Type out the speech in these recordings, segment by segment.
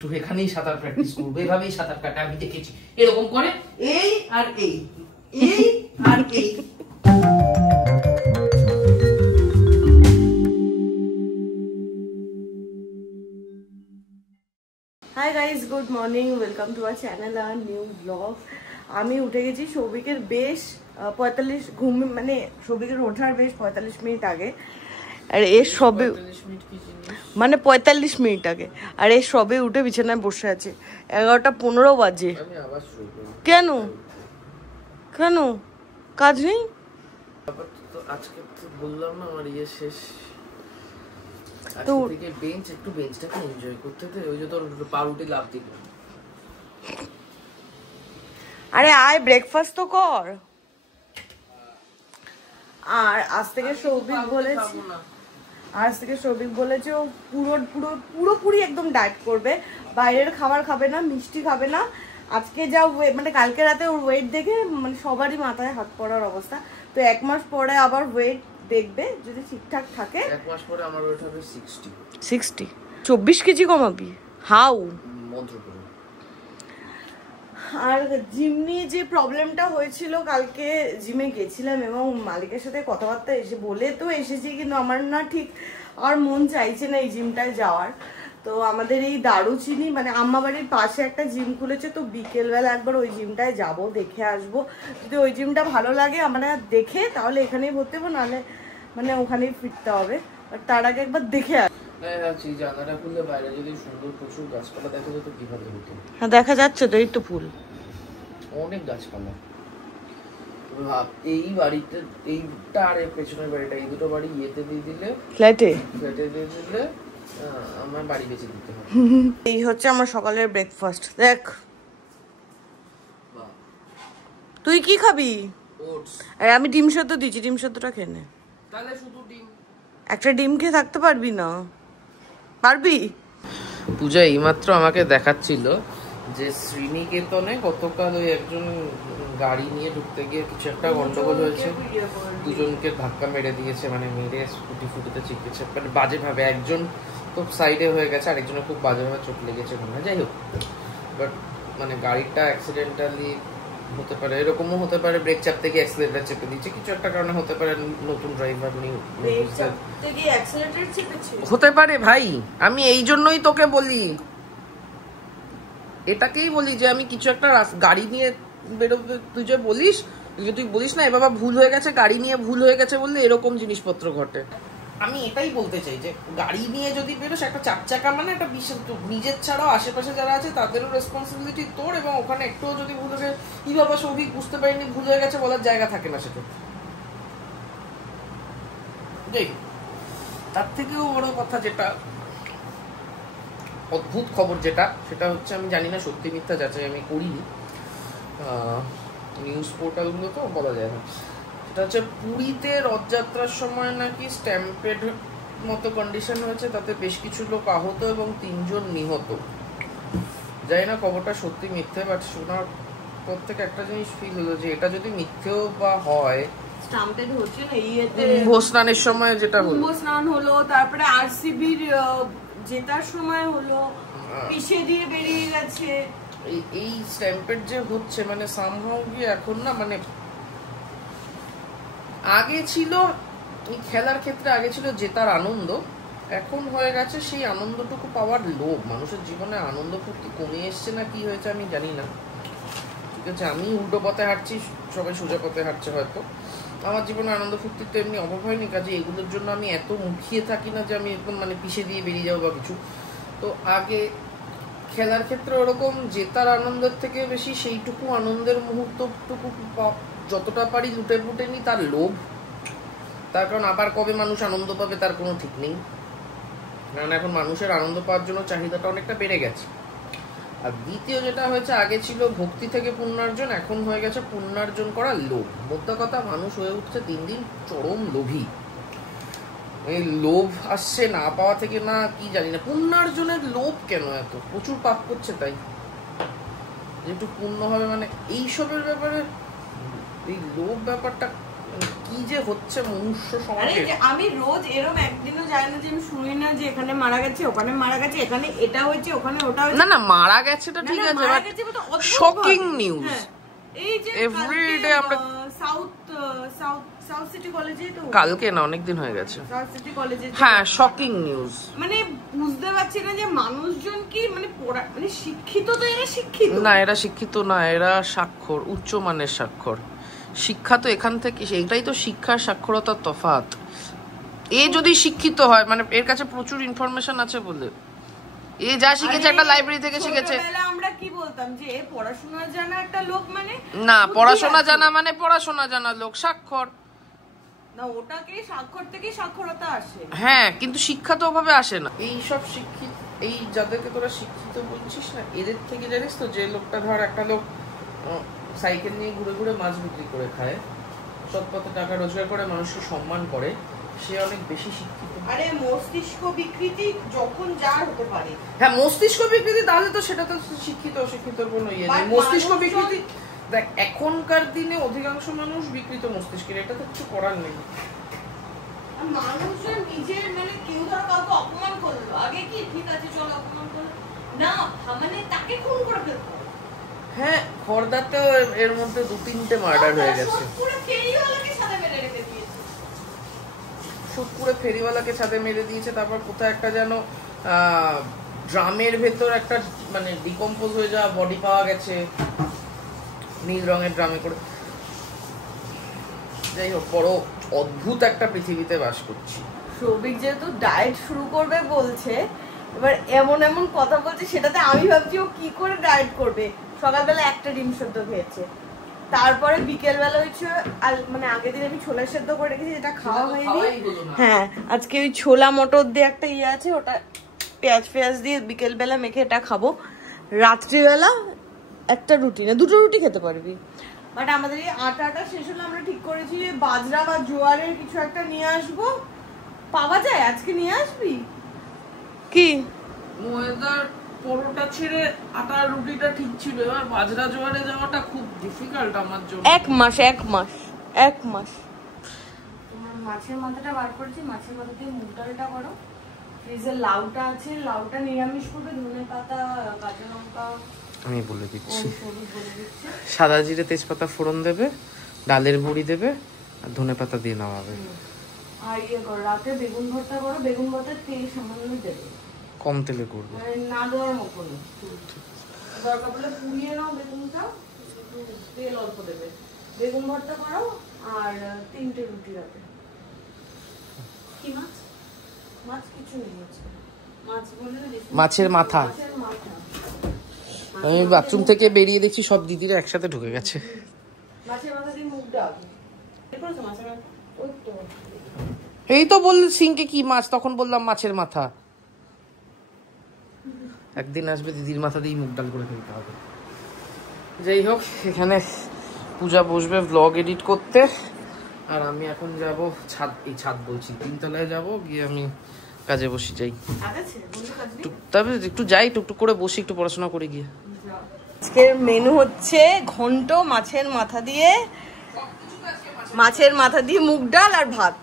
তো এখানেই সাঁতার প্র্যাকটিস করবো, এভাবেই সাঁতার কাটে আমি দেখেছি। এরকম করে এই আর এই, এই আর এই। Hi guys, good morning, welcome to our channel আর নিউ ব্লগ। আমি উঠে গেছি সৌভিকের বেশ 45 ঘুম, মানে সৌভিকের ওঠার বেশ 45 মিনিট আগে, আর এর সবে মানে 45 মিনিট আগে, আর এর সবে উঠে বিছানায় বসে আছে। 11:15 বাজে। কেন কেন কাজ নেই? আজকে তো বললাম না আমার ইয়ে শেষ, তো থেকে বেঞ্চ একটু বেঞ্চটাকে এনজয় করতে দে। ওই যে তোর পাউরুটি লাভ দিল। আরে আয় ব্রেকফাস্ট তো কর। আর আজ থেকে সৌভিক বলেছে ও পুরোপুরি একদম ডায়েট করবে, বাইরের খাবার খাবে না, মিষ্টি খাবে না। আজকে যা মানে কালকে রাতে ওর ওয়েট দেখে মানে সবারই মাথায় হাত পড়ার অবস্থা। তো 1 মাস পরে আবার ওয়েট দেখবে, যদি ঠিকঠাক থাকে 1 মাস পরে আমার ওয়েট হবে 60। 24 কেজি কমাবি? হাউ? আর জিম নিয়ে যে প্রবলেমটা হয়েছিল, কালকে জিমে গেছিলাম এবং মালিকের সাথে কথাবার্তা বলে তো এসেছি, কিন্তু আমার না ঠিক আর মন চাইছে না এই জিমটায় যাওয়ার। তো আমাদের এই দারুচিনি মানে আম্মা বাড়ির পাশে একটা জিম খুলেছে, তো বিকেলবেলা একবার ওই জিমটায় যাব, দেখে আসবো। যদি ওই জিমটা ভালো লাগে আমরা দেখে তাহলে এখানেই ভর্তি হবো, নাহলে মানে ওখানেই ফিরতে হবে। তার আগে একবার দেখে আসবো। হ্যাঁ দেখা যাচ্ছে তো, এই তো ফুল, অনেক গাছপালা। এই বাড়িতে এইটা আর পেছনের বাড়িটা, এই দুটো বাড়ি ইয়েতে দিয়ে দিলে, ফ্ল্যাটে দিয়ে দিলে আমার বাড়ি বেঁচে দিতে হবে। এই হচ্ছে আমার সকালের ব্রেকফাস্ট। দেখ তুই কি খাবি? আর আমি ডিম সেদ্ধ দিচ্ছি, ডিম সেদ্ধটা খেয়ে নে। তাহলে শুধু ডিম, একটা ডিম খেয়ে থাকতে পারবি না? পারবি? পূজা এইমাত্র আমাকে দেখাচ্ছিল যে শ্রীনিকেতনে গতকাল ওই একজন গাড়ি নিয়ে ঢুকতে গিয়ে কিছু একটা গন্ডগোল হয়েছে, দুজনকে ধাক্কা মেরে দিয়েছে, মানে মেরে ফুটিতে চিপকেছে, মানে বাজে ভাবে। একজন তো সাইডে হয়ে গেছে, আরেকজনের খুব বাজে ভাবে চোট লেগেছে মনে হয়। যাই হোক, বাট মানে গাড়িটা অ্যাক্সিডেন্টালি হতে পারে, এরকমও হতে পারে ব্রেক চাপতে গিয়ে অ্যাক্সিলেটর চেপে দিয়েছে, কিছু একটা কারণে হতে পারে। নতুন ড্রাইভার হতে পারে ভাই। আমি এই জন্যই তোকে বলি, এটাকেই বলি যে আমি কিছু একটা গাড়ি নিয়ে বেরোবে, তুই যে বলিস, তুই বলিস না এ বাবা ভুল হয়ে গেছে, গাড়ি নিয়ে ভুল হয়ে গেছে বললে এরকম জিনিসপত্র ঘটে। আমি এটাই বলতে চাই যে গাড়ি নিয়ে যদি বেরোস, একটা 4 চাকা মানে একটা বিশাল, নিজের ছাড়াও আশেপাশে যারা আছে তাদেরও রেসপন্সিবিলিটি তোর, এবং ওখানে একটুও যদি ভুল হয়ে ই বাবা সৌভিক বুঝতে পারিনি ভুল হয়ে গেছে বলার জায়গা থাকে না সেটা। যাই তার থেকেও বড় কথা, যেটা অদ্ভুত খবর যেটা, সেটা হচ্ছে আমি জানি না সত্যি মিথ্যা, যাচাই আমি করিনি, নিউজ পোর্টালগুলো তো বলা যায় না। সেটা হচ্ছে পুরীতে রথযাত্রার সময় নাকি স্ট্যাম্পেড মতো কন্ডিশন হয়েছে, তাতে বেশ কিছু লোক আহত এবং 3 জন নিহত। জানি না খবরটা সত্যি মিথ্যে, বাট শোনার পর থেকে একটা জিনিস ফিল হলো যে এটা যদি মিথ্যেও বা হয়, স্ট্যাম্পেড হচ্ছে না ইয়েতে স্নানের সময় যেটা হলো, স্নান হলো, তারপরে আরসিবির জেতার সময় হলো, পিছে দিয়ে বেরিয়ে গেছে। এই স্ট্যাম্পেড যে হচ্ছে মানে সামহাউ গিয়ে এখন না, মানে আগে ছিল এই খেলার ক্ষেত্রে, আগে ছিল জেতার আনন্দ, এখন হয়ে গেছে সেই আনন্দটুকু পাওয়ার লোভ। মানুষের জীবনে আনন্দ ফুর্তি কমে এসছে না কি হয়েছে আমি জানি না, ঠিক আছে? আমি উল্টো পথে হাঁটছি, সবাই সোজা পথে হাঁটছে হয়তো। আমার জীবনে আনন্দ ফুর্তির তো এমনি অভাব হয়নি, কাজে এগুলোর জন্য আমি এত মুখিয়ে থাকি না যে আমি একদম মানে পিছিয়ে দিয়ে বেরিয়ে যাবো বা কিছু। তো আগে খেলার ক্ষেত্রে ওরকম জেতার আনন্দের থেকে বেশি সেইটুকু আনন্দের মুহূর্তটুকু যতটা পারি লুটে ফুটে নি, তার লোভ। তার কারণ আবার কবে মানুষ আনন্দ পাবে তার কোনো ঠিক নেই, কারণ এখন মানুষের আনন্দ পাওয়ার জন্য চাহিদাটা অনেকটা বেড়ে গেছে। আর দ্বিতীয় যেটা হয়েছে, আগে ছিল ভক্তি থেকে পুণ্যার্জন, এখন হয়ে গেছে পুণ্যার্জন করার লোভ। মোদ্দা কথা, মানুষ হয়ে উঠছে দিন দিন চরম লোভী। এই লোভ আসছে না পাওয়া থেকে না কি জানি না, পুণ্যার্জনের লোভ কেন এত? প্রচুর পাপ করছে তাই, যেটু পুণ্য হবে মানে এইসবের ব্যাপারে এই লোভ ব্যাপারটা কি যে হচ্ছে মনুষ্য সমাজে। আমি রোজ এরকম একদিনও যাই না যে আমি শুনি না যে এখানে মারা গেছে, ওখানে মারা গেছে, এখানে এটা হয়েছে, ওখানে ওটা হয়েছে। না মারা গেছেটা ঠিক আছে, বাট শকিং নিউজ এই যে এভরিডে আমরা সাউথ সিটি কলেজে তো কালকে না অনেকদিন হয়ে গেছে সাউথ সিটি কলেজে, হ্যাঁ শকিং নিউজ। মানে বুঝতে পারছি না যে মানুষজন কি মানে মানে শিক্ষিত, তো এরা শিক্ষিত না, এরা শিক্ষিত না, এরা স্বাক্ষর, উচ্চমানের স্বাক্ষর। শিক্ষা তো এখান থেকে, এটাই তো শিক্ষার সাক্ষরতার তফাৎ। এ যদি শিক্ষিত হয়, মানে এর কাছে প্রচুর ইনফরমেশন আছে বলে, এ যা শিখেছে একটা লাইব্রেরি থেকে শিখেছে। আমরা কি বলতাম যে পড়াশোনা জানা একটা লোক, মানে না পড়াশোনা জানা মানে পড়াশোনা জানা লোক, স্বাক্ষর না, ওটাকে স্বাক্ষর থেকে সাক্ষরতা আসে। হ্যাঁ, কিন্তু শিক্ষা তো ওভাবে আসে না। এই সব শিক্ষিত, এই যাদেরকে তোরা শিক্ষিত বলছিস না, এদের থেকে জানিস তো, যে লোকটা ধর একটা লোক সাইকেল নিয়ে ঘুরে ঘুরে মাছ বিক্রি করে খায়, সৎপথে টাকা রোজগার করে, মানুষকে সম্মান করে, সে অনেক বেশি শিক্ষিত। আরে মস্তিষ্ক বিকৃতি যখন যার হতে পারে, হ্যাঁ মস্তিষ্ক বিকৃতি, তাহলে তো সেটা তো শিক্ষিত অশিক্ষিতর কোনো ইয়ে নেই। মস্তিষ্ক বিকৃতি দেখ, এখনকার দিনে অধিকাংশ মানুষ বিকৃত মস্তিষ্কের, এটা তো কিছু করার নেই। মানুষজন নিজের মানে কেউ ধর কাউকে অপমান করলো, আগে কি ঠিক আছে চল অপমান করলো না, মানে তাকে খুন করে ফেলতো। হ্যাঁ, খড়দাতেও এর মধ্যে 2-3টে মার্ডার হয়ে গেছে। সুদপুরে ফেরিওয়ালাকে ছাদে মেরে দিয়েছে, তারপর কোথায় একটা যেন ড্রামের ভেতর একটা মানে ডিকম্পোজ হয়ে যাওয়া বডি পাওয়া গেছে, নীল রঙের ড্রামে করে। যাই হোক, বড় অদ্ভুত একটা পৃথিবীতে বাস করছি। সৌভিক যেহেতু ডায়েট শুরু করবে বলছে, এবার এমন এমন কথা বলছে, সেটাতে আমি ভাবছি ও কি করে ডায়েট করবে। সকালবেলা একটা ডিম সেদ্ধ খেয়েছে, তারপরে বিকেল বেলা হচ্ছে মানে আগের দিন আমি ছোলা সেদ্ধ করে রেখেছি, যেটা খাওয়া হয়নি। হ্যাঁ, আজকে ওই ছোলা মটর দিয়ে একটা ইয়ে আছে, ওটা পেঁয়াজ দিয়ে বিকেল বেলা মেখে এটা খাবো। রাত্রিবেলা একটা রুটি না 2টো রুটি খেতে পারবি। বাট আমাদের এই আটাটা শেষ হলে আমরা ঠিক করেছি বাজরা বা জোয়ারের কিছু একটা নিয়ে আসবো। পাওয়া যায়? আজকে নিয়ে আসবি কি? ময়দার পরোটা ছেড়ে আটার রুটিটা ঠিক ছিল, এবার বাজরা জোয়ারে যাওয়াটা খুব ডিফিকাল্ট আমার জন্য। এক মাস। তোমার মাছের মাথাটা বার করেছি, মাছের মাথা দিয়ে মুগ ডালটা করো। ফ্রিজে লাউটা আছে, লাউটা নিরামিষ করবে, ধনে পাতা, কাঁচা লঙ্কা আমি বলে দিচ্ছি। সাদা জিরে তেজপাতা ফোড়ন দেবে, ডালের বড়ি দেবে, আর ধনে পাতা দিয়ে নামাবে। আর ইয়ে করো, রাতে বেগুন ভর্তা করো, বেগুন ভর্তার তেল সামান্য দেবে, কম তেলে করবে, না দেওয়ার মতো। দরকার পড়লে পুড়িয়ে নাও বেগুনটা, তেল অল্প দেবে। বেগুন ভর্তা করো আর 3টে রুটি রাতে। কি মাছ? মাছ কিছু নেই, মাছ বলে মাছের মাথা। আমি বাথরুম থেকে বেরিয়ে দেখছি সব দিদিরা একসাথে ঢুকে গেছে। মাছের মাথা দিয়ে মুগ ডাল। এই তো বললে সিংকে কি মাছ, তখন বললাম মাছের মাথা। একদিন আসবে দিদির মাথা দিয়ে মুগ ডাল করে খেতে হবে। যাই হোক, এখানে পূজা বসবে ব্লগ এডিট করতে, আর আমি এখন যাব ছাদ বলছি 3তলায় যাব, গিয়ে আমি কাজে বসি। যাই তবে একটু যাই, টুকটুক করে বসি, একটু পড়াশোনা করে গিয়ে। আজকের মেনু হচ্ছে ঘন্ট মাছের মাথা দিয়ে মুগ ডাল আর ভাত।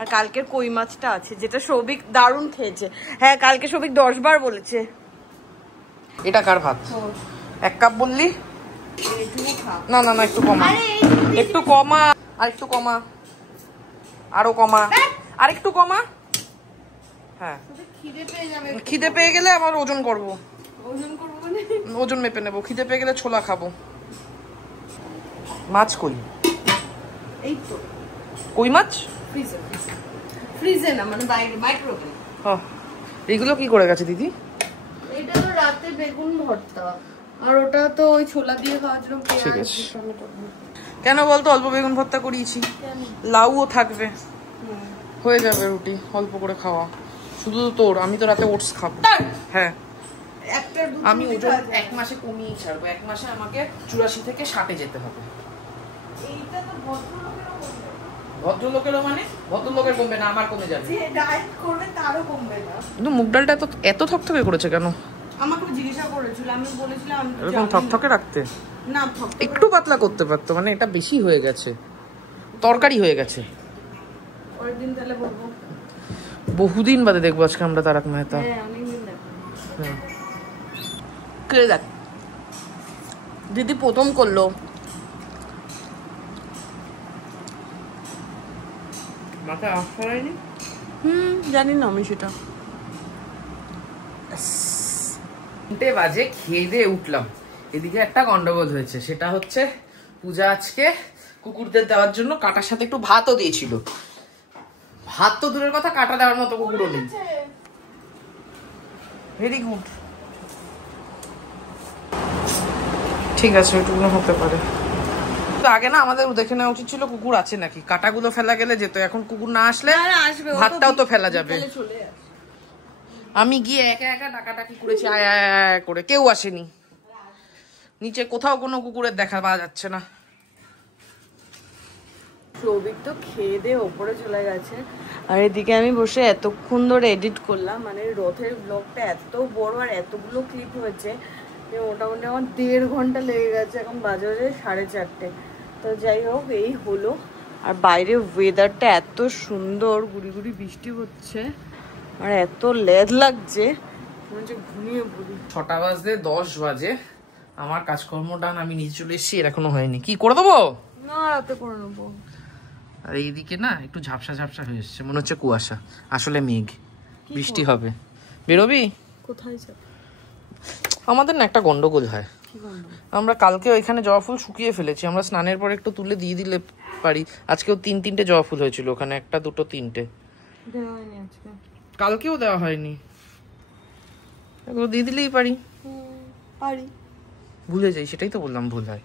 আর কালকের কই মাছটা আছে, যেটা সৌভিক দারুণ খেয়েছে। হ্যাঁ, কালকে সৌভিক 10 বার বলেছে। এটা কার ভাত? 1 কাপ বললি? না না না, একটু কমা, একটু কমা, আর একটু কমা, আরো কমা, আর একটু কমা। হ্যাঁ, খিদে পেয়ে গেলে আবার ওজন করবো, ওজন মেপে নেবো। খিদে পেয়ে গেলে ছোলা খাবো। মাছ কই? এই তো কই মাছ ফ্রিজে না, মানে বাইরে মাইক্রোওয়েভে। এইগুলো কি করে গেছে দিদি? এটা তো রাতে বেগুন ভর্তা, আর ওটা তো ওই ছোলা দিয়ে খাওয়ার জন্য পেঁয়াজ টমেটো। কেন বলতো অল্প বেগুন ভর্তা করিয়েছি, লাউও থাকবে, হয়ে যাবে রুটি, অল্প করে খাওয়া। শুধু তোর, আমি তো রাতে ওটস খাবো। হ্যাঁ, আমি ওজন 1 মাসে কমিয়ে ছাড়বো। 1 মাসে আমাকে 84 থেকে 60-এ যেতে হবে। এইটা তো ভদ্রলোকেরও মানে ভদ্রলোকের কমবে না, আমার কমে যাবে। যে ডায়েট করবে তারও কমবে না। কিন্তু মুগ ডালটা এত থকথকে করেছে কেন? আমাকে জিজ্ঞাসা করেছিল, আমি বলেছিলাম এরকম থকথকে রাখতে না, একটু পাতলা করতে পারতো, মানে এটা বেশি হয়ে গেছে। তরকারি হয়ে গেছে। পরেরদিন তাহলে বলবো। বহুদিন বাদে দেখবো আজকে আমরা তারক মেহতা। দেখ দিদি প্রথম করলো, মাথায় আশ করায়নি। জানি না আমি সেটা। 3টে বাজে খেয়ে দিয়ে উঠলাম। এদিকে একটা গন্ডগোল হয়েছে, সেটা হচ্ছে পূজা আজকে কুকুরদের দেওয়ার জন্য কাটার সাথে একটু ভাতও দিয়েছিল। ভাত তো দূরের কথা, কাটা দেওয়ার মতো কুকুরও নেই। ভেরি গুড, ঠিক আছে, ওইটুকুনো হতে পারে। আগে না আমাদের দেখে নেওয়া উচিত ছিল কুকুর আছে নাকি, কাটাগুলো ফেলা গেলে যেত। এখন কুকুর না আসলে ভাতটাও তো ফেলা যাবে। আমি গিয়ে একা একা ডাকাডাকি করেছি, আয় আয় আয় করে, কেউ আসেনি। নিচে কোথাও কোনো কুকুরের দেখা পাওয়া যাচ্ছে না। সৌভিক তো খেয়ে দিয়ে ওপরে চলে গেছে, আর এদিকে আমি বসে এতক্ষণ ধরে এডিট করলাম। মানে রথের ব্লগটা এত বড় আর এতগুলো ক্লিপ হয়েছে যে মোটামুটি আমার 1.5 ঘন্টা লেগে গেছে। এখন বাজে 4:30। তো যাই হোক, এই হলো। আর বাইরে ওয়েদারটা এত সুন্দর, গুড়ি গুড়ি বৃষ্টি হচ্ছে আর এত লেদ লাগছে, মনে হচ্ছে ঘুমিয়ে পড়ি। 6টা বাজে 10 বাজে, আমার কাজকর্ম ডান, আমি নিচে চলে এসেছি, এর এখনো হয়নি। কি করে দেবো না, রাতে করে নেবো। আর এইদিকে না একটু ঝাপসা ঝাপসা হয়ে এসছে, মনে হচ্ছে কুয়াশা, আসলে মেঘ, বৃষ্টি হবে। বেরোবি? কোথায় যাবে? আমাদের না একটা গন্ডগোল হয়। আমরা কালকে ওইখানে জবা ফুল শুকিয়ে ফেলেছি, আমরা স্নানের পর একটু তুলে দিয়ে দিলে পারি। আজকেও 3-3টে জবা ফুল হয়েছিল ওখানে, 1, 2, 3টে। কালকেও দেওয়া হয়নি, এগুলো দিয়ে দিলেই পারি। ভুলে যাই, সেটাই তো বললাম ভুল হয়।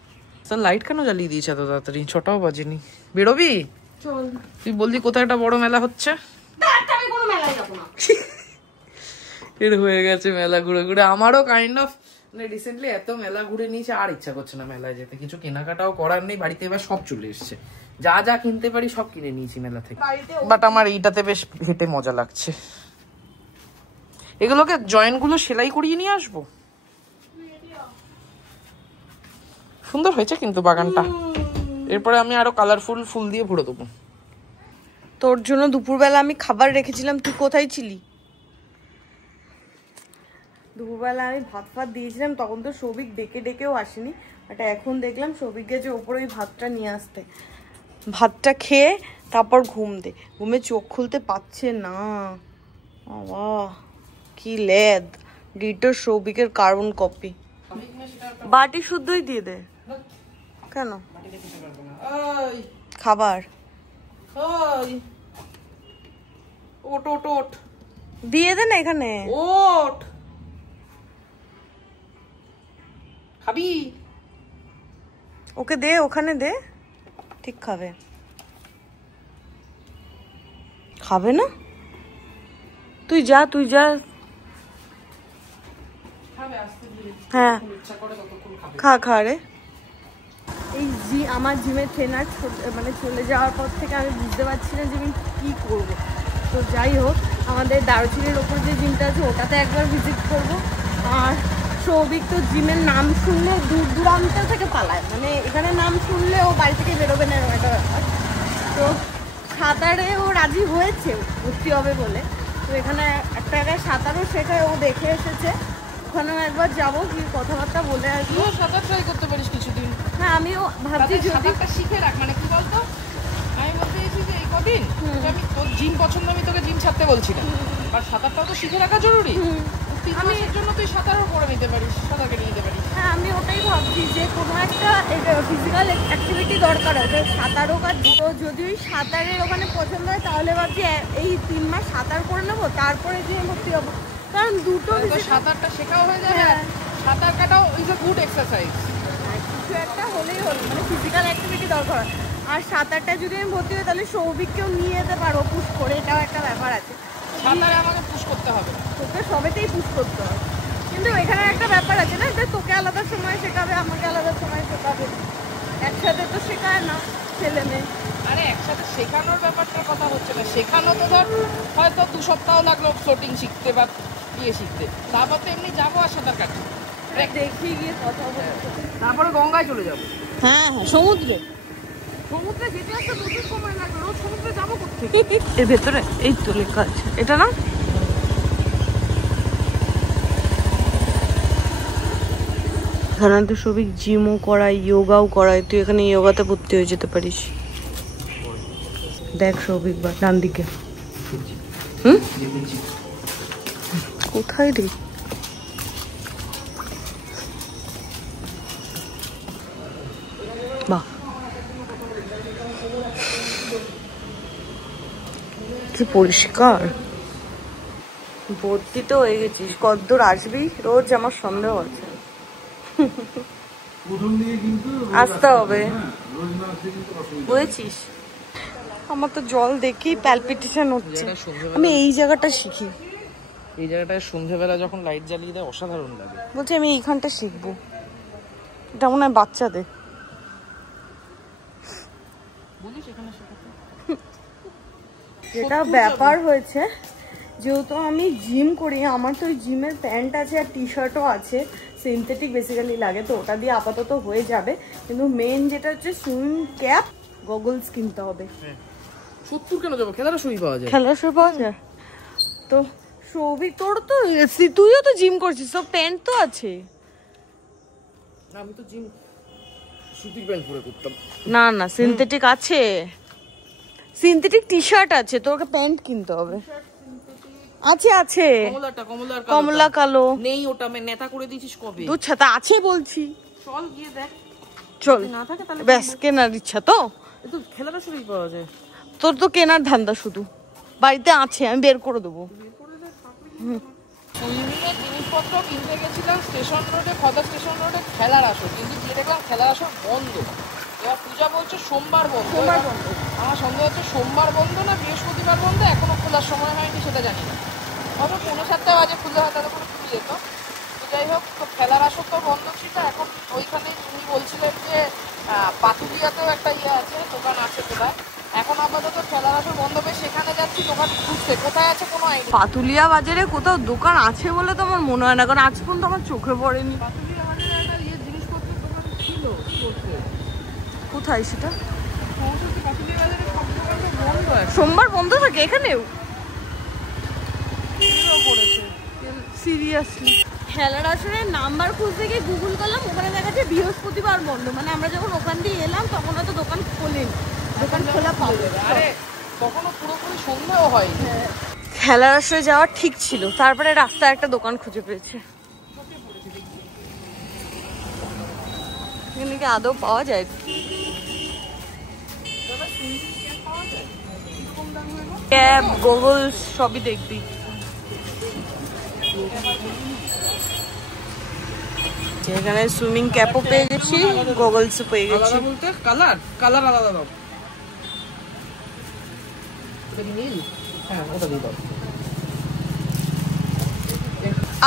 স্যার লাইট কেন জ্বালিয়ে দিয়েছে এত তাড়াতাড়ি? 6টাও বাজেনি। বেরোবি? চল। তুই বললি কোথায় একটা বড় মেলা হচ্ছে। আমি কোনো মেলায় যাবো না। এর হয়ে গেছে মেলা ঘুরে ঘুরে। আমারও কাইন্ড অফ মানে রিসেন্টলি এত মেলা ঘুরে নিয়েছে, আর ইচ্ছা করছে না মেলায় যেতে। কিছু কেনাকাটাও করার নেই, বাড়িতে এবার সব চলে এসছে। যা যা কিনতে পারি সব কিনে নিয়েছি মেলা থেকে। বাট আমার এইটাতে বেশ হেঁটে মজা লাগছে। এগুলোকে জয়েন্ট গুলো সেলাই করিয়ে নিয়ে আসবো। সুন্দর হয়েছে কিন্তু বাগানটা। এরপরে আমি আরো কালারফুল ফুল দিয়ে ভরে দেবো। তোর জন্য দুপুরবেলা আমি খাবার রেখেছিলাম, তুই কোথায় ছিলি? দুপুরবেলা আমি ভাত দিয়েছিলাম, তখন তো সৌভিক ডেকে ডেকেও আসেনি। বাট এখন দেখলাম সৌভিক গেছে ওপরে ওই ভাতটা নিয়ে আসতে। ভাতটা খেয়ে তারপর ঘুমে চোখ খুলতে পারছে না। বাবা কি লেদ, ডিটো সৌভিকের কার্বন কপি। বাটি শুদ্ধই দিয়ে দে। কেন? খাবার ওট ওট ওট দিয়ে দে না এখানে। ওট খাবি? ওকে দে, ওখানে দে, ঠিক খাবে। খাবে না? তুই যা হ্যাঁ খা রে। এই আমার জিমের ট্রেনার মানে চলে যাওয়ার পর থেকে আমি বুঝতে পারছি না যে আমি কী করবো। তো যাই হোক, আমাদের দারুচিনির ওপর যে জিমটা আছে ওটাতে একবার ভিজিট করবো। আর সৌভিক তো জিমের নাম শুনলে দূর দূরান্ত থেকে পালায়, মানে এখানে নাম শুনলে ও বাড়ি থেকে বেরোবে না, এরকম একটা ব্যাপার। তো সাঁতারে ও রাজি হয়েছে ভর্তি হবে বলে। তো এখানে একটা জায়গায় সাঁতারও শেখায়, ও দেখে এসেছে, ওখানেও একবার যাবো, কি কথাবার্তা বলে আসবো। সাঁতার ট্রাই করতে পারিস কিছুদিন। হ্যাঁ, আমিও ভাবছি সাঁতারটা শিখে রাখ। মানে কি বলতো, আমি বলতে চাইছি যে এই কদিন আমি তোর জিম পছন্দ, আমি তোকে জিম ছাড়তে বলছি না, আর সাঁতারটাও তো শিখে রাখা জরুরি। আমি এর জন্য তুই সাঁতারও করে নিতে পারিস, সাঁতার কেটে নিতে পারিস। হ্যাঁ, আমি ওটাই ভাবছি যে কোনো একটা ফিজিক্যাল অ্যাক্টিভিটি দরকার আছে, সাঁতার হোক আর দুটো। যদি ওই সাঁতারের ওখানে পছন্দ হয় তাহলে ভাবছি এই 3 মাস সাঁতার করে নেবো, তারপরে যে ভর্তি হবো। কারণ দুটো সাঁতারটা শেখাও হয়ে যাবে, সাঁতার কাটাও ইজ আ গুড এক্সারসাইজ। কিছু একটা হলেই হলো, মানে ফিজিক্যাল অ্যাক্টিভিটি দরকার। আর সাঁতারটা যদি আমি ভর্তি হই তাহলে সৌভিককেও নিয়ে যেতে পারবো পুশ করে, এটাও একটা ব্যাপার আছে। সাঁতারে আমাকে পুশ করতে হবে, তোকে সবেতেই পুশ করতে হবে। কিন্তু এখানে একটা ব্যাপার আছে না, যে তোকে আলাদা সময় শেখাবে, আমাকে আলাদা সময় শেখাবে, একসাথে তো শেখায় না ছেলে মেয়ে। আরে একসাথে শেখানোর ব্যাপারটার কথা হচ্ছে না, শেখানো তো ধর হয়তো 2 সপ্তাহ লাগলো ফ্লোটিং শিখতে বা ইয়ে শিখতে, তারপর তো এমনি যাবো আর সাঁতার কাটবো, দেখি গিয়ে কথা বলবো, তারপরে গঙ্গায় চলে যাবো। হ্যাঁ সমুদ্রে। সমুদ্রে যেতে আসতে প্রচুর সময় লাগবে, রোজ সমুদ্রে যাবো কোথায়? এর ভেতরে এই তো লেখা আছে, এটা না? সাধারণত সবই জিমও করায়, যোগাও করায়, তুই এখানে যোগাতে ভর্তি হয়ে যেতে পারিস। দেখ সৌভিক বা ডান দিকে। কোথায় রে? বাহ, কি পরিষ্কার। ভর্তি তো হয়ে গেছিস, কতদূর আসবি? রোজ আমার সন্দেহ আছে। আসতে হবে, বুঝেছিস? আমার তো জল দেখি প্যালপিটেশন হচ্ছে। আমি এই জায়গাটা শিখি, এই জায়গাটায় সন্ধ্যেবেলা যখন লাইট জ্বালিয়ে দেয় অসাধারণ লাগে। বলছি আমি এইখানটা শিখবো, এটা মনে হয় বাচ্চাদের। যেটা ব্যাপার হয়েছে, যেহেতু আমি জিম করি, আমার তো ওই জিমের প্যান্ট আছে আর টি শার্টও আছে, সিনথেটিক বেসিক্যালি লাগে, তো ওটা দিয়ে আপাতত হয়ে যাবে। কিন্তু মেন যেটা হচ্ছে সুইমিং ক্যাপ, গগলস কিনতে হবে। 70 কেন যাবো? খেলার শুই পাওয়া যায়। খেলার সময় পাওয়া যায় তো। সৌভিক তোর তো, তুইও তো জিম করছিস, সব প্যান্ট তো আছে। আমি তো জিম সুতির প্যান্ট পরে করতাম। না না, সিনথেটিক আছে, সিনথেটিক টি শার্ট আছে, তোকে প্যান্ট কিনতে হবে। আছে আছে, কমলা কালো নেই, ওটা আমি নেতা করে দিয়েছিস কবে? দু ছাতা আছে বলছি, চল গিয়ে দেখ। চল, না থাকে তাহলে ব্যাস কেনার ইচ্ছা তো। তো খেলাটা শুই পাওয়া যায়। তোর তো কেনার ধান্দা শুধু, বাড়িতে আছে, আমি বের করে দেবো। সুইমিংয়ের জিনিসপত্র কিনতে গেছিলাম স্টেশন রোডে, খদা স্টেশন রোডে, খেলার আসর, কিন্তু গিয়ে দেখলাম খেলার আসর বন্ধ। এবার পূজা বলছে সোমবার বন্ধ। আমার সন্দেহ হচ্ছে সোমবার বন্ধ না বৃহস্পতিবার বন্ধ, এখনো খোলার সময় হয়নি, সেটা জানি না। তবে 7:45 বাজে খুলে হয়, তাদের করে খুলে যেত। তো যাই হোক, তো খেলার আসর তো বন্ধ ছিল। এখন ওইখানে উনি বলছিলেন যে পাতুলিয়াতেও একটা আছে, দোকান আছে কোথায়। এখন আপাতত খেলার আসর বন্ধ পেয়ে সেখানে যাচ্ছি দোকান খুঁজতে, কোথায় আছে কোনো আইডিয়া। পাতুলিয়া বাজারে কোথাও দোকান আছে বলে তো আমার মনে হয় না, কারণ আজ পর্যন্ত আমার চোখে পড়েনি। পাতুলিয়া বাজারে একটা জিনিসপত্রের দোকান ছিল, কোথায় সেটা? পাতুলিয়া বাজারে সব দোকান তো বন্ধ আছে। সোমবার বন্ধ থাকে এখানেও? সিরিয়াসলি? খেলার আসরে নাম্বার খুঁজতে গিয়ে গুগল করলাম, ওখানে দেখা যাচ্ছে বৃহস্পতিবার বন্ধ। মানে আমরা যখন ওখান দিয়ে এলাম তখন হয়তো দোকান খোলেনি, দোকান খোলা পাবে। আরে কখনো পুরোপুরি সন্ধ্যাও হয়নি। খেলার আসরে যাওয়া ঠিক ছিল, তারপরে রাস্তায় একটা দোকান খুঁজে পেয়েছে। এখানে কি আদৌ পাওয়া যায়? ক্যাপ, গগলস সবই দেখবি। এখানে সুইমিং ক্যাপও পেয়ে গেছি, গগলসও পেয়ে গেছি। বলতে কালার কালার আলাদা দাও। নীল, হ্যাঁ ওটা দিয়ে দাও।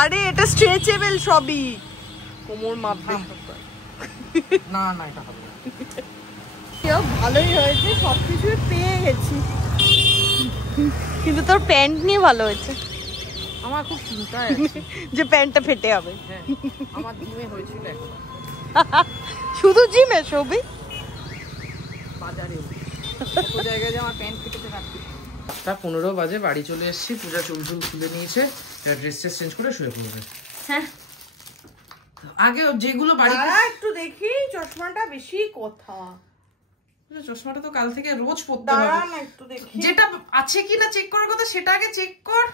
আরে এটা স্ট্রেচেবল সবই, কোমর মাপবে। না না, এটা হবে না। ভালোই হয়েছে, সবকিছু পেয়ে গেছি, কিন্তু তোর প্যান্ট নিয়ে ভালো হয়েছে। আমার খুব চিন্তা যে প্যান্টটা ফেটে যাবে। হ্যাঁ, আমার জিমে হয়েছিল এখন। শুধু জিমে সবই? বাজারে জায়গায় যে আমার প্যান্ট ফেটেতে রাখছি। 8:15 বাজে বাড়ি চলে এসেছি, পূজা চুল খুলে নিয়েছে, ড্রেস চেঞ্জ করে শুয়ে পড়বে। হ্যাঁ, আগে যেগুলো বাড়ি একটু দেখি চশমাটা, বেশি কথা। চশমাটা তো কাল থেকে রোজ পরতে হবে। একটু দেখি যেটা আছে কিনা চেক করার কথা সেটা আগে চেক কর।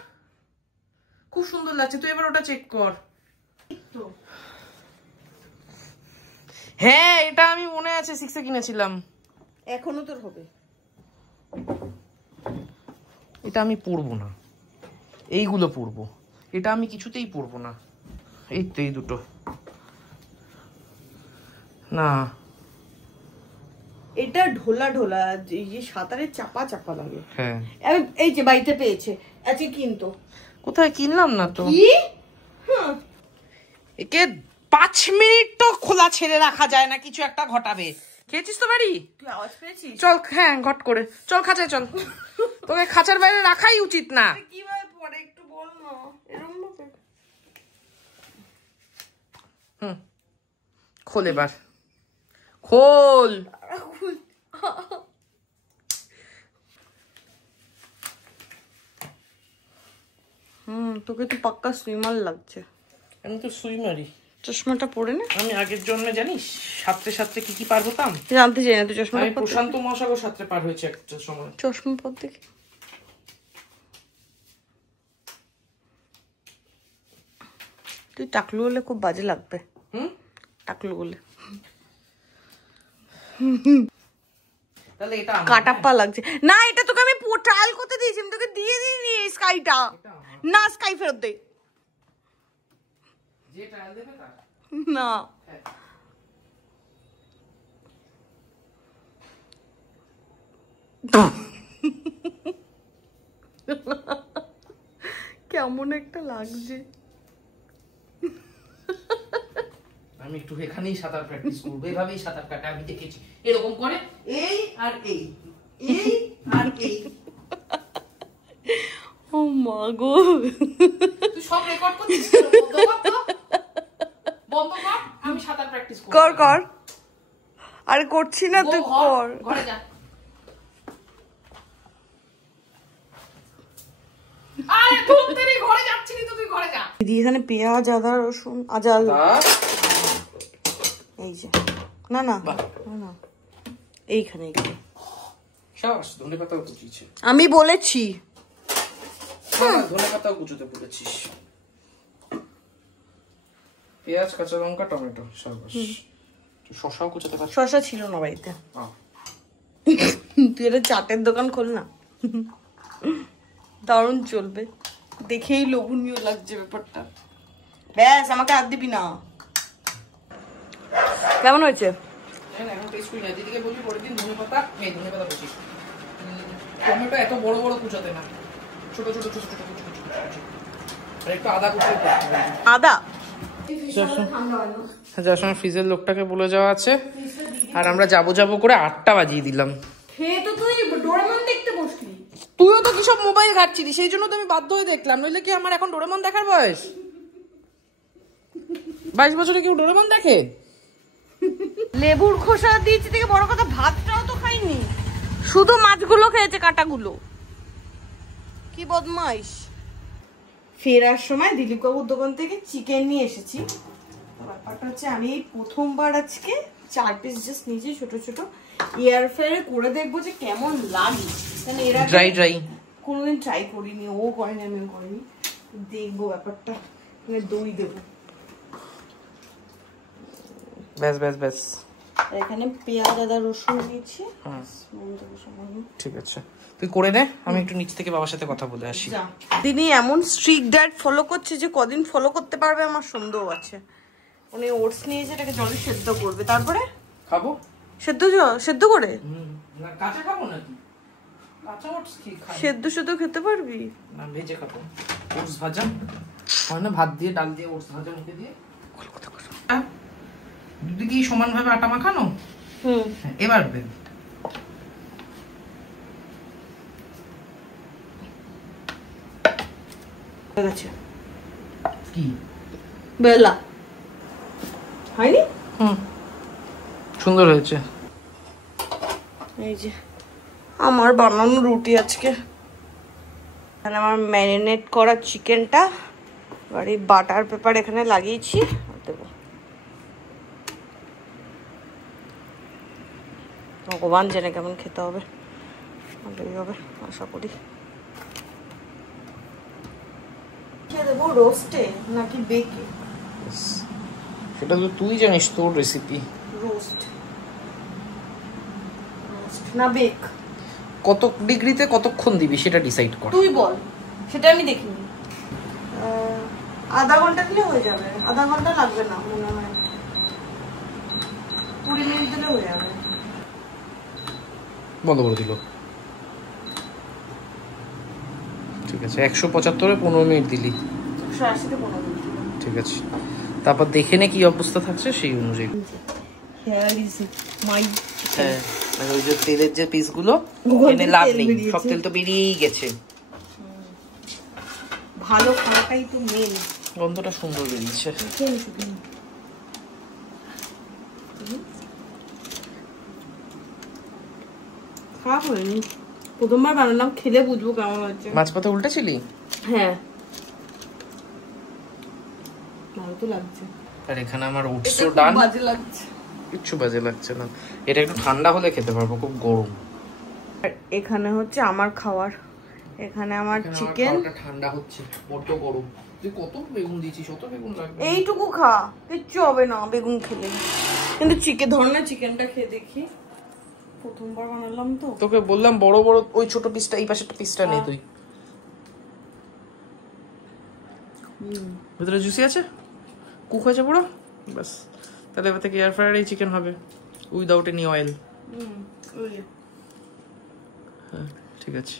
খুব সুন্দর লাগছে, তুই এবার ওটা চেক কর। হ্যাঁ, এটা আমি মনে আছে 6 এ কিনেছিলাম। এখনো তোর হবে। এটা আমি পরবো না, এইগুলো পরবো। এটা আমি কিছুতেই পরবো না। এই তো এই দুটো না, এটা ঢোলা ঢোলা, এই যে সাঁতারে চাপা চাপা লাগে। হ্যাঁ, এই যে বাড়িতে পেয়েছে, আজকে কিনতো। কোথায় কিনলাম না তো। কি একে 5 মিনিট তো খোলা ছেড়ে রাখা যায় না, কিছু একটা ঘটাবে। খেয়েছিস তো বাড়ি? তুই আওয়াজ পেয়েছিস? চল, হ্যাঁ ঘট করে চল খাঁচায় চল। তোকে খাঁচার বাইরে রাখাই উচিত না। কিভাবে পড়ে একটু বল না, এরকম ভাবে। খোল এবার, খোল। তোকে তো পাক্কা সুইমার লাগছে। আমি তো সুইমারই। চশমাটা পরে নে। আমি আগের জন্মে জানিস সাঁতরে সাঁতরে কি পার হতাম জানতে চাই না। তুই চশমা প্রশান্ত মহাসাগর সাঁতরে পার হয়েছে একটা সময়। চশমা পর দেখি। তুই টাকলু হলে খুব বাজে লাগবে। টাকলু হলে তাহলে এটা কাটাপ্পা লাগছে না। এটা তোকে আমি ট্রায়াল করতে দিয়েছি, আমি তোকে দিয়ে দিইনি স্কাইটা। না স্কাই ফেরত দে। যে ট্রায়াল দেবে তার না কেমন একটা লাগছে। আমি একটু এখানেই সাঁতার প্র্যাকটিস করবো, এভাবেই সাঁতার কাটে আমি দেখেছি। এরকম করে এই আর এই, এই আর এই। ও মা গো, তুই সব রেকর্ড করছিস? বন্ধ কর, আমি সাঁতার প্র্যাকটিস করব। কর কর। আরে করছি না, তুই কর। ঘরে যা। আরে তুই ঘরে যাচ্ছিস তো, তুই ঘরে যা। দিদি এখানে পেঁয়াজ, আদা, রসুন, আজাল এই যে না না না এইখানে শাবাশ, ধনেপাতাও কুচিয়েছে। আমি বলেছি ধনেপাতাও কুচোতে বলেছিস। পেঁয়াজ, কাঁচা লঙ্কা, টমেটো, শাবাশ। তুই শসাও কুচোতে পারছিস? শসা ছিল না বাড়িতে। তুই একটা চাটের দোকান খোল না, দারুণ চলবে। দেখেই লোভনীয় লাগছে ব্যাপারটা। ব্যাস, আমাকে আর দিবি না। কেমন হয়েছে? এখন টেস্ট করি না, দিদিকে বলবি পরের দিন ধনেপাতা কুচিস। টমেটো এত বড় বড় কুচোতে না, ছোট ছোট ছোট ছোট কুচো কুচো। আর একটু আদা কুচিয়ে করতে হবে। আদা যার সময় ফ্রিজের লোকটাকে বলে যাওয়া আছে, আর আমরা যাবো করে 8টা বাজিয়ে দিলাম। খেয়ে তো তুই ডোরেমন দেখতে বসলি। তুইও তো কি সব মোবাইল ঘাটছিলি, সেই জন্য তো আমি বাধ্য হয়ে দেখলাম, নইলে কি আমার এখন ডোরেমন দেখার বয়স? 22 বছরে কেউ ডোরেমন দেখে? লেবুর খোসা দিয়েছি থেকে বড় কথা, ভাতটাও তো খাইনি, শুধু মাছগুলো খেয়েছে, কাটাগুলো। কি বদমাইশ। ফেরার সময় দিলীপ বাবুর দোকান থেকে চিকেন নিয়ে এসেছি। ব্যাপারটা হচ্ছে আমি এই প্রথমবার আজকে 4 পিস জাস্ট নিয়েছি ছোট ছোট। এয়ার ফ্রায়ারে করে দেখবো যে কেমন লাগে, কারণ এর আগে ড্রাই কোনোদিন ট্রাই করিনি, ও করেনি আমিও করিনি। দেখবো ব্যাপারটা, মানে দই দেবো। ব্যাস ব্যাস ব্যাস। এখানে পেঁয়াজ, আদা, রসুন দিয়েছি। ঠিক আছে, তুই করে নে, আমি একটু নিচ থেকে বাবার সাথে কথা বলে আসি। দিদি এমন স্ট্রিক্ট ডায়েট ফলো করছে যে কদিন ফলো করতে পারবে আমার সন্দেহ আছে। উনি ওটস নিয়েছে, এটাকে জলে সেদ্ধ করবে, তারপরে খাবো। সেদ্ধ করে? না কাঁচা খাবো নাকি? কাঁচা ওটস কি খাই? সেদ্ধ খেতে পারবি না, ভেজে খাবো। ওটস ভাজা হয় না, ভাত দিয়ে ডাল দিয়ে ওটস ভাজা মুখে দিয়ে। দুধে কি সমানভাবে আটা মাখানো? এবার বেল। কি বেলা হয়নি? সুন্দর হয়েছে। এই যে আমার বানানো রুটি আজকে। এখানে আমার ম্যারিনেট করা চিকেনটা, আর এই বাটার পেপার এখানে লাগিয়েছি, দেবো। ভগবান জানে কেমন খেতে হবে, ভালোই হবে আশা করি। দেবো রোস্টে নাকি বেকে? সেটা তো তুই জানিস, তোর রেসিপি। রোস্ট না বেক? কত ডিগ্রিতে কতক্ষণ দিবি সেটা ডিসাইড কর। তুই বল, সেটা আমি দেখিনি। আধা ঘন্টা দিলে হয়ে যাবে। আধা ঘন্টা লাগবে না মনে হয়, 20 মিনিট দিলে হয়ে যাবে। বন্ধ করে দিল। ঠিক আছে, 175-এ 15 মিনিট দিলি। 180-তে 15 মিনিট। ঠিক আছে, তারপর দেখে নে কি অবস্থা থাকছে সেই অনুযায়ী। Here is my হ্যাঁ, আর ওই যে তেলের যে পিসগুলো এনে লাভ নেই, সব তেল তো বেরিয়েই গেছে। ভালো খাওয়াটাই তো মেন। গন্ধটা সুন্দর বেরিয়েছে। খারাপ হয়নি, প্রথমবার বানালাম, খেলে বুঝবো কেমন হচ্ছে। মাছ পাতা উল্টেছিলি? হ্যাঁ, ভালো তো লাগছে। আর এখানে আমার ওটসও ডান। বাজে লাগছে, কিচ্ছু বাজে লাগছে না, এটা একটু ঠান্ডা হলে খেতে পারবো, খুব গরম। আর এখানে হচ্ছে আমার খাবার, এখানে আমার চিকেন। ঠান্ডা হচ্ছে, বড্ড গরম। তুই কত বেগুন দিয়েছিস? কত বেগুন লাগবে? এইটুকু খা, কিচ্ছু হবে না বেগুন খেলে। কিন্তু চিকেন ধরনের চিকেনটা খেয়ে দেখি, প্রথমবার বানালাম তো। তোকে বললাম বড় বড় ওই ছোট পিসটা, এই পাশেরটা পিসটা নেই তুই। ভিতরে জুসি আছে, কুক হয়েছে পুরো, বাস। তাহলে এবার থেকে এয়ার ফ্রায়ারে চিকেন হবে উইদাউট এনি অয়েল। হ্যাঁ ঠিক আছে।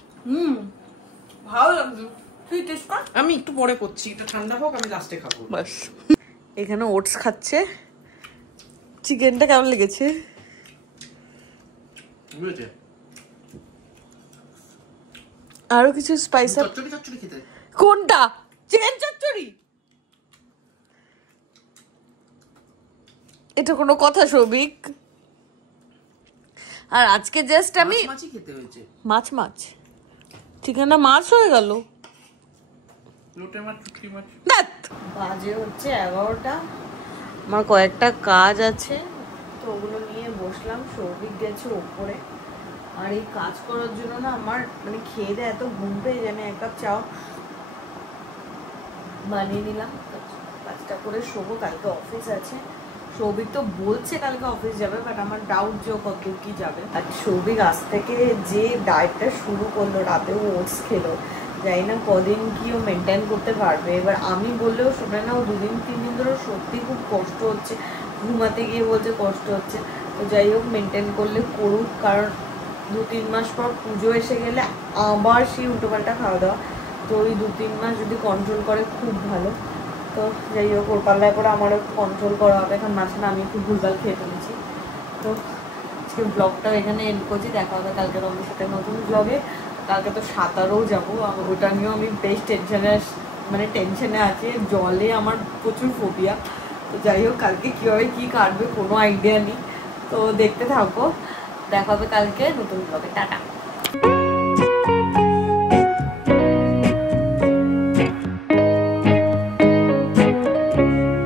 ভালো লাগছে, তুই টেস্ট কর। আমি একটু পরে করছি, এটা ঠান্ডা হোক, আমি লাস্টে খাবো। বাস। এখানে ওটস খাচ্ছে। চিকেনটা কেমন লেগেছে? বুঝেছে? আরো কিছু স্পাইস আপ। চচ্চড়ি চচ্চড়ি খেতে। কোনটা? চিকেন চচ্চড়ি? এটা কোনো কথা সৌভিক? আর আজকে জাস্ট আমি মাছই খেতে হয়েছে। মাছ চিকেনটা মাছ হয়ে গেল। লোটে মাছ, চুটকি মাছ। বাজে হচ্ছে 11টা। আমার কয়েকটা কাজ আছে, তো ওগুলো নিয়ে বসলাম। সৌভিক গেছে ওপরে। আর এই কাজ করার জন্য না আমার মানে খেয়ে দেয় এত ঘুম পেয়ে যায়, আমি এক কাপ চাও বানিয়ে নিলাম। কাজটা করে শোবো, কালকে অফিস আছে। সৌভিক তো বলছে কালকে অফিস যাবে, বাট আমার ডাউট যে কত কি যাবে। আর সৌভিক আজ থেকে যে ডায়েটটা শুরু করলো, রাতেও ওটস খেলো, জানি না কদিন কি ও মেনটেন করতে পারবে। এবার আমি বললেও শোনে না, ও 2-3 দিন ধরে সত্যি খুব কষ্ট হচ্ছে, ঘুমাতে গিয়ে বলছে কষ্ট হচ্ছে। তো যাই হোক, মেনটেন করলে করুক, কারণ 2-3 মাস পর পুজো এসে গেলে আবার সেই উল্টোপাল্টা খাওয়া দাওয়া। তো ওই 2-3 মাস যদি কন্ট্রোল করে খুব ভালো। তো যাই হোক, ওর পাল্লায় করে আমারও একটু কন্ট্রোল করা হবে, এখন মাঝে না আমি একটু ভুলভাল খেয়ে ফেলেছি। তো আজকে ব্লগটাও এখানে এন্ড করছি, দেখা হবে কালকে তোমাদের সাথে নতুন ব্লগে। কালকে তো সাঁতারও যাবো, ওটা নিয়েও আমি বেশ টেনশনে আছি। জলে আমার প্রচুর ফোবিয়া। তো যাই হোক, কালকে কীভাবে কী কাটবে কোনো আইডিয়া নেই। তো দেখতে থাকো, দেখা হবে কালকে নতুন ব্লগে। টাটা।